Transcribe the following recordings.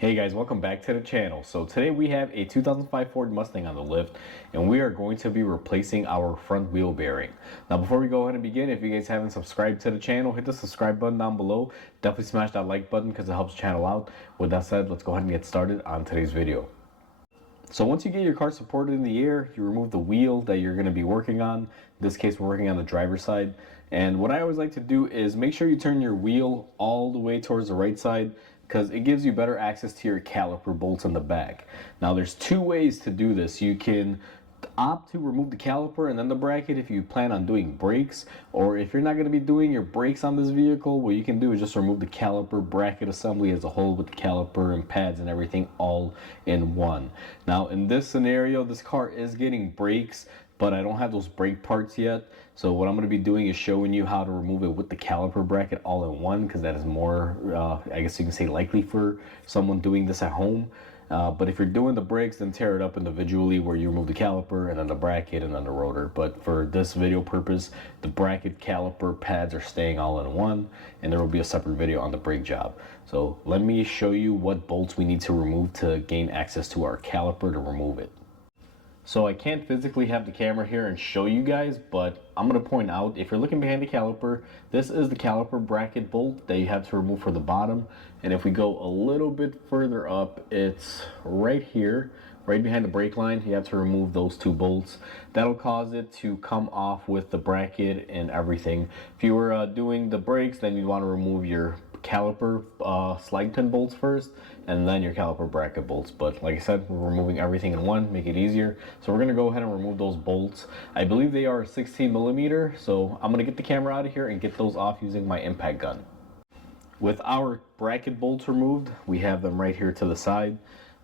Hey guys, welcome back to the channel. So today we have a 2005 Ford Mustang on the lift, and we are going to be replacing our front wheel bearing. Now before we go ahead and begin, if you guys haven't subscribed to the channel, hit the subscribe button down below. Definitely smash that like button because it helps the channel out. With that said, let's go ahead and get started on today's video. So once you get your car supported in the air, you remove the wheel that you're going to be working on. In this case, we're working on the driver's side. And what I always like to do is make sure you turn your wheel all the way towards the right side, because it gives you better access to your caliper bolts in the back. Now there's two ways to do this. You can opt to remove the caliper and then the bracket if you plan on doing brakes, or if you're not going to be doing your brakes on this vehicle, what you can do is just remove the caliper bracket assembly as a whole with the caliper and pads and everything all in one. Now in this scenario, this car is getting brakes, but I don't have those brake parts yet. So what I'm going to be doing is showing you how to remove it with the caliper bracket all in one, because that is more, I guess you can say, likely for someone doing this at home. But if you're doing the brakes, then tear it up individually, where you remove the caliper and then the bracket and then the rotor. But for this video purpose, the bracket, caliper, pads are staying all in one, and there will be a separate video on the brake job. So let me show you what bolts we need to remove to gain access to our caliper to remove it. So I can't physically have the camera here and show you guys, but I'm going to point out, if you're looking behind the caliper, this is the caliper bracket bolt that you have to remove for the bottom. And if we go a little bit further up, it's right here, right behind the brake line. You have to remove those two bolts. That'll cause it to come off with the bracket and everything. If you were doing the brakes, then you'd want to remove your caliper slide pin bolts first, and then your caliper bracket bolts. But like I said, we're removing everything in one, make it easier. So we're going to go ahead and remove those bolts. I believe they are 16 millimeter, so I'm going to get the camera out of here and get those off using my impact gun. With our bracket bolts removed, we have them right here to the side.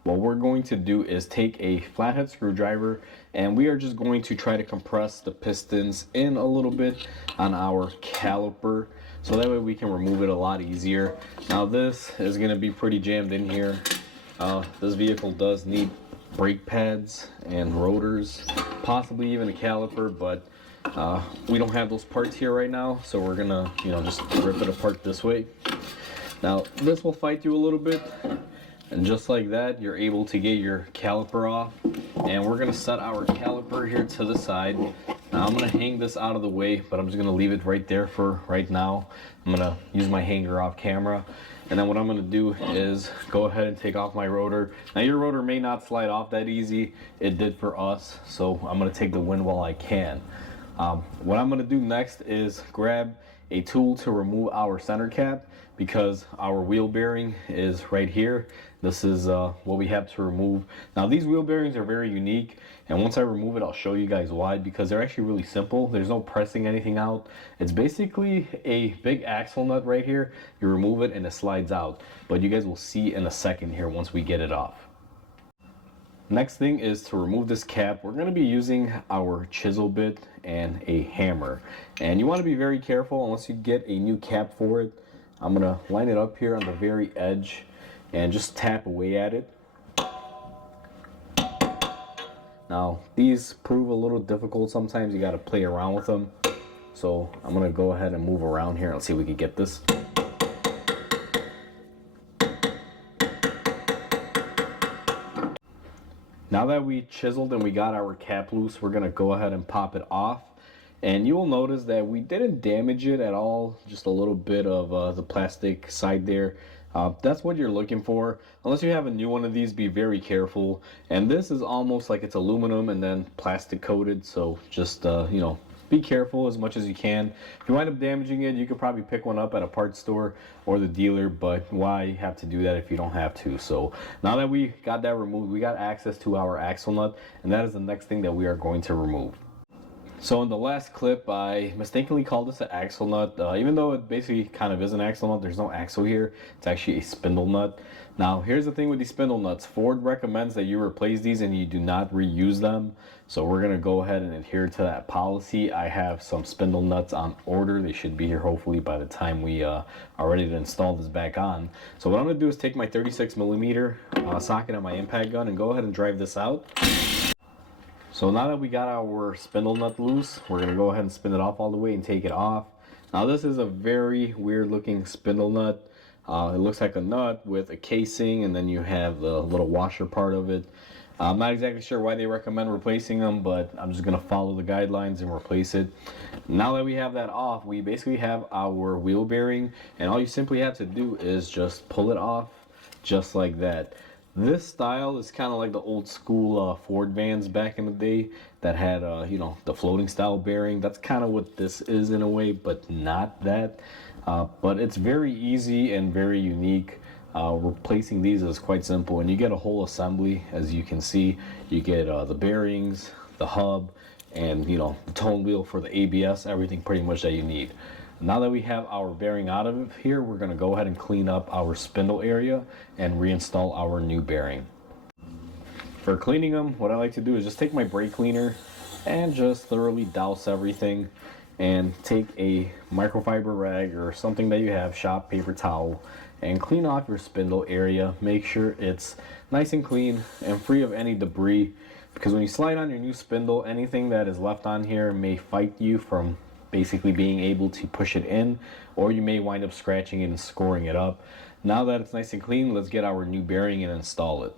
What we're going to do is take a flathead screwdriver, and we are just going to try to compress the pistons in a little bit on our caliper, so that way we can remove it a lot easier. Now this is going to be pretty jammed in here. This vehicle does need brake pads and rotors, possibly even a caliper, but we don't have those parts here right now, so we're gonna just rip it apart this way. Now this will fight you a little bit, and just like that, you're able to get your caliper off. And we're gonna set our caliper here to the side. Now I'm gonna hang this out of the way, but I'm just gonna leave it right there for right now. I'm gonna use my hanger off camera. And then what I'm gonna do is go ahead and take off my rotor. Now your rotor may not slide off that easy. It did for us, so I'm gonna take the win while I can. What I'm gonna do next is grab a tool to remove our center cap, because our wheel bearing is right here. This is what we have to remove. Now these wheel bearings are very unique, and once I remove it, I'll show you guys why, because they're actually really simple. There's no pressing anything out. It's basically a big axle nut right here. You remove it and it slides out, but you guys will see in a second here once we get it off. Next thing is to remove this cap. We're going to be using our chisel bit and a hammer, and you want to be very careful unless you get a new cap for it. I'm going to line it up here on the very edge and just tap away at it. Now these prove a little difficult sometimes. You got to play around with them, so I'm going to go ahead and move around here. Let's see if we can get this. Now that we chiseled and we got our cap loose, we're going to go ahead and pop it off. And you will notice that we didn't damage it at all, just a little bit of the plastic side there. That's what you're looking for. Unless you have a new one of these, be very careful. And this is almost like it's aluminum and then plastic coated, so just be careful as much as you can. If you wind up damaging it, you could probably pick one up at a parts store or the dealer, but why have to do that if you don't have to? So now that we got that removed, we got access to our axle nut, and that is the next thing that we are going to remove. So in the last clip, I mistakenly called this an axle nut. Even though it basically kind of is an axle nut, there's no axle here. It's actually a spindle nut. Now here's the thing with these spindle nuts. Ford recommends that you replace these and you do not reuse them. So we're going to go ahead and adhere to that policy. I have some spindle nuts on order. They should be here hopefully by the time we are ready to install this back on. So what I'm going to do is take my 36 millimeter socket on my impact gun and go ahead and drive this out. So now that we got our spindle nut loose, we're going to go ahead and spin it off all the way and take it off. Now this is a very weird looking spindle nut. It looks like a nut with a casing, and then you have the little washer part of it. I'm not exactly sure why they recommend replacing them, but I'm just going to follow the guidelines and replace it. Now that we have that off, we basically have our wheel bearing, and all you simply have to do is just pull it off just like that. This style is kind of like the old school Ford vans back in the day that had, the floating style bearing. That's kind of what this is in a way, but not that. But it's very easy and very unique. Replacing these is quite simple, and you get a whole assembly. As you can see, you get the bearings, the hub, and the tone wheel for the ABS, everything pretty much that you need. Now that we have our bearing out of here, we're going to go ahead and clean up our spindle area and reinstall our new bearing. For cleaning them, what I like to do is just take my brake cleaner and just thoroughly douse everything, and take a microfiber rag or something that you have, shop paper towel, and clean off your spindle area. Make sure it's nice and clean and free of any debris, because when you slide on your new spindle, anything that is left on here may fight you from basically being able to push it in, or you may wind up scratching it and scoring it up. Now that it's nice and clean, let's get our new bearing and install it.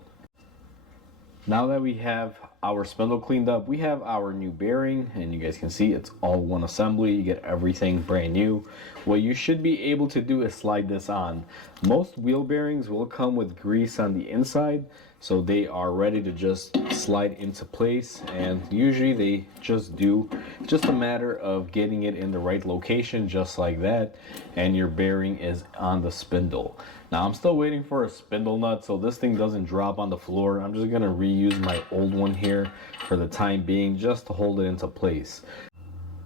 Now that we have our spindle cleaned up, we have our new bearing, and you guys can see it's all one assembly. You get everything brand new. What you should be able to do is slide this on. Most wheel bearings will come with grease on the inside, so they are ready to just slide into place, and usually they just do. Just a matter of getting it in the right location, just like that, and your bearing is on the spindle. Now I'm still waiting for a spindle nut so this thing doesn't drop on the floor. I'm just gonna reuse my old one here for the time being, just to hold it into place.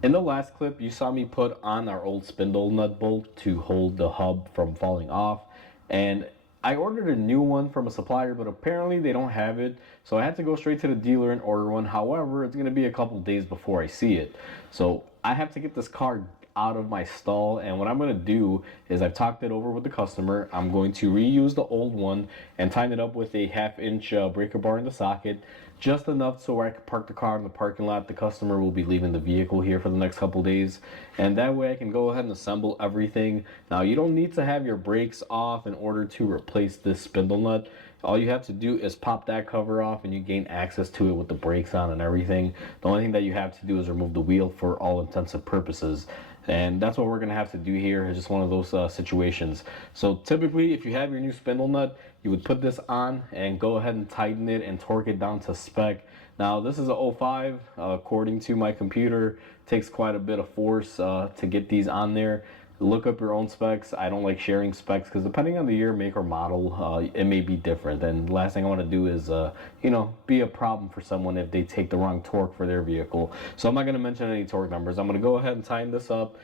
In the last clip, you saw me put on our old spindle nut bolt to hold the hub from falling off, and I ordered a new one from a supplier, but apparently they don't have it, so I had to go straight to the dealer and order one. However, it's going to be a couple days before I see it, so I have to get this car out of my stall. And what I'm going to do is, I've talked it over with the customer. I'm going to reuse the old one and tighten it up with a 1/2 inch breaker bar in the socket, just enough so where I can park the car in the parking lot. The customer will be leaving the vehicle here for the next couple days, and that way I can go ahead and assemble everything. Now, you don't need to have your brakes off in order to replace this spindle nut. All you have to do is pop that cover off and you gain access to it with the brakes on and everything. The only thing that you have to do is remove the wheel for all intents and purposes. And that's what we're going to have to do here. It's just one of those situations. So typically, if you have your new spindle nut, you would put this on and go ahead and tighten it and torque it down to spec. Now, this is a 05. According to my computer, it takes quite a bit of force to get these on there. Look up your own specs. I don't like sharing specs because depending on the year, make, or model, it may be different. And the last thing I want to do is, be a problem for someone if they take the wrong torque for their vehicle. So I'm not going to mention any torque numbers. I'm going to go ahead and tighten this up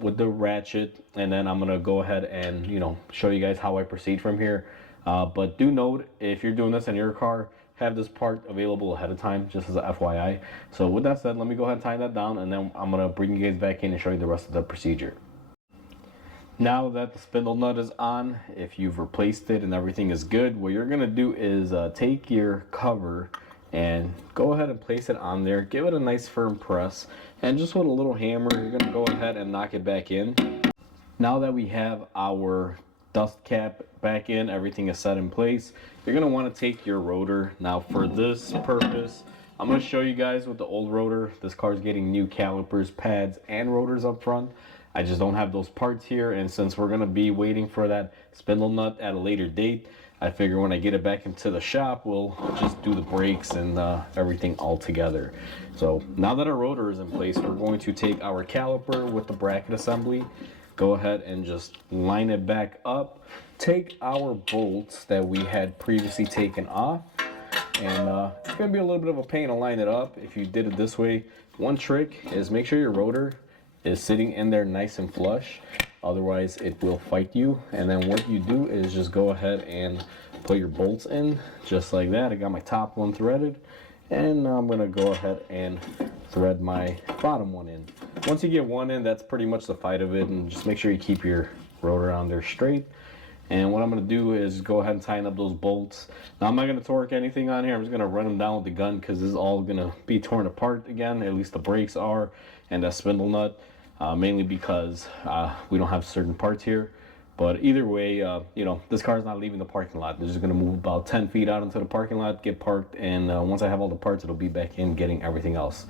with the ratchet, and then I'm going to go ahead and, show you guys how I proceed from here. But do note, if you're doing this in your car, have this part available ahead of time, just as a FYI. So with that said, let me go ahead and tighten that down, and then I'm going to bring you guys back in and show you the rest of the procedure. Now that the spindle nut is on, if you've replaced it and everything is good, what you're going to do is take your cover and go ahead and place it on there. Give it a nice firm press, and just with a little hammer, you're going to go ahead and knock it back in. Now that we have our dust cap back in, everything is set in place, you're going to want to take your rotor. Now for this purpose, I'm going to show you guys with the old rotor. This car is getting new calipers, pads, and rotors up front. I just don't have those parts here, and since we're going to be waiting for that spindle nut at a later date, I figure when I get it back into the shop, we'll just do the brakes and everything all together. So now that our rotor is in place, we're going to take our caliper with the bracket assembly, go ahead and just line it back up, take our bolts that we had previously taken off, and it's going to be a little bit of a pain to line it up if you did it this way. One trick is make sure your rotor is sitting in there nice and flush, otherwise it will fight you. And then what you do is just go ahead and put your bolts in just like that. I got my top one threaded, and now I'm going to go ahead and thread my bottom one in. Once you get one in, that's pretty much the fight of it, and just make sure you keep your rotor on there straight. And what I'm going to do is go ahead and tighten up those bolts. Now, I'm not going to torque anything on here. I'm just going to run them down with the gun because this is all going to be torn apart again. At least the brakes are, and that spindle nut, mainly because we don't have certain parts here. But either way, you know, this car is not leaving the parking lot. They're just going to move about 10 feet out into the parking lot, get parked, and once I have all the parts, it'll be back in getting everything else.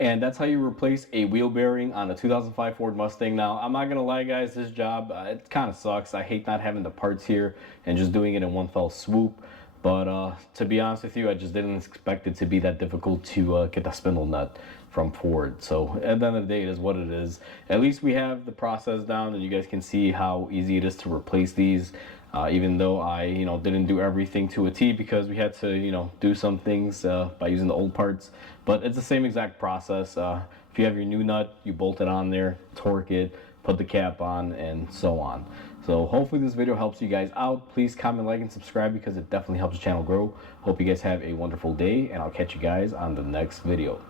And that's how you replace a wheel bearing on a 2005 Ford Mustang. Now, I'm not gonna lie, guys, this job, it kind of sucks. I hate not having the parts here and just doing it in one fell swoop. But to be honest with you, I just didn't expect it to be that difficult to get the spindle nut from Ford. So at the end of the day, it is what it is. At least we have the process down, and you guys can see how easy it is to replace these. Even though I, you know, didn't do everything to a T because we had to, you know, do some things by using the old parts. But it's the same exact process. If you have your new nut, you bolt it on there, torque it, put the cap on, and so on. So hopefully this video helps you guys out. Please comment, like, and subscribe because it definitely helps the channel grow. Hope you guys have a wonderful day, and I'll catch you guys on the next video.